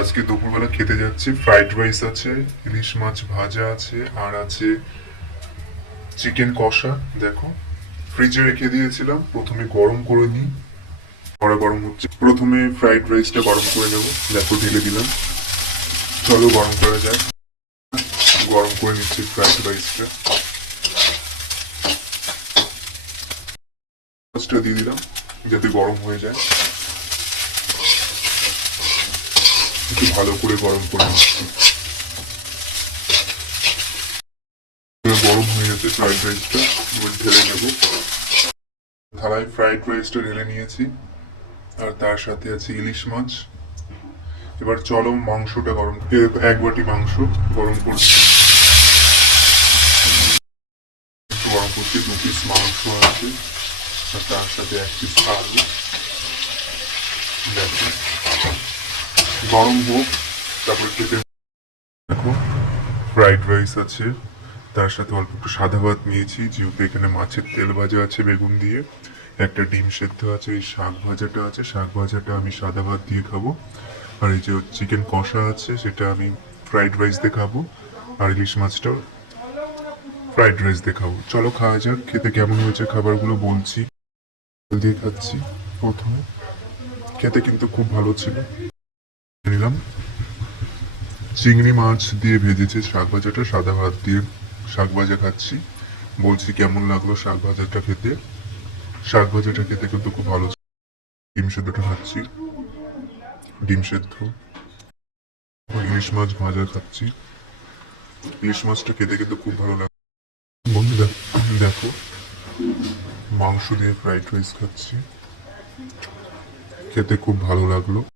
আজকে দুপুরবেলা খেতে যাচ্ছি। ফ্রাইড রাইস আছে, ইলিশ মাছ ভাজা আছে, আর আছে চিকেন কষা। দেখো, ফ্রিজে রেখে দিয়েছিলাম, প্রথমে গরম করে নিই। কড়া গরম হচ্ছে, প্রথমে ফ্রাইড রাইসটা গরম করে নেবো। দেখো, ঢেলে দিলাম। চলো গরম করা যাক। গরম করে নিচ্ছি ফ্রাইড রাইসটা। মাছটা দিয়ে দিলাম যাতে গরম হয়ে যায়। একটু ভালো করে গরম করে নিচ্ছি। গরম হয়ে গেছে ফ্রাইড রাইসটা, এবার ঢেলে নেবো। থালায় ফ্রাইড রাইসটা ঢেলে নিয়েছি, আর তার সাথে আছে ইলিশ মাছ। এবার চলো মাংসটা গরম, এক বাটি মাংস গরম করছি। গরম করছি, 2 পিস মাংস আছে, আর তার সাথে 1 পিস আলু। দেখো, গরম হোক, তারপরে খেতে। দেখো, ফ্রাইড রাইস আছে, তার সাথে অল্প একটু সাদা ভাত নিয়েছি, যেহেতু এখানে মাছের তেল ভাজা আছে বেগুন দিয়ে। একটা ডিম সেদ্ধ আছে, এই শাক ভাজাটা আছে, শাক ভাজাটা আমি সাদা ভাত দিয়ে খাবো। আর এই যে চিকেন কষা আছে, সেটা আমি ফ্রাইড রাইস দিয়ে খাবো। আর ইলিশ মাছটা ফ্রাইড রাইস দিয়ে খাবো। চলো খাওয়া যাক। খেতে কেমন হয়েছে খাবারগুলো বলছি। তেল দিয়ে খাচ্ছি প্রথমে, খেতে কিন্তু খুব ভালো ছিল। নিলাম, চিংড়ি মাছ দিয়ে ভেজেছে শাক ভাজাটা, সাদা ভাত দিয়ে শাক ভাজা খাচ্ছি। বলছি কেমন লাগলো শাক ভাজাটা খেতে। শাক ভাজাটা খেতে কিন্তু খুব ভালো ছিল। ডিম সেদ্ধটা খাচ্ছি, ডিম সেদ্ধ। ইলিশ মাছ ভাজা খাচ্ছি, ইলিশ মাছটা খেতে কিন্তু খুব ভালো লাগে। বন্ধুরা দেখো, মাংস দিয়ে ফ্রাইড রাইস খাচ্ছি, খেতে খুব ভালো লাগলো।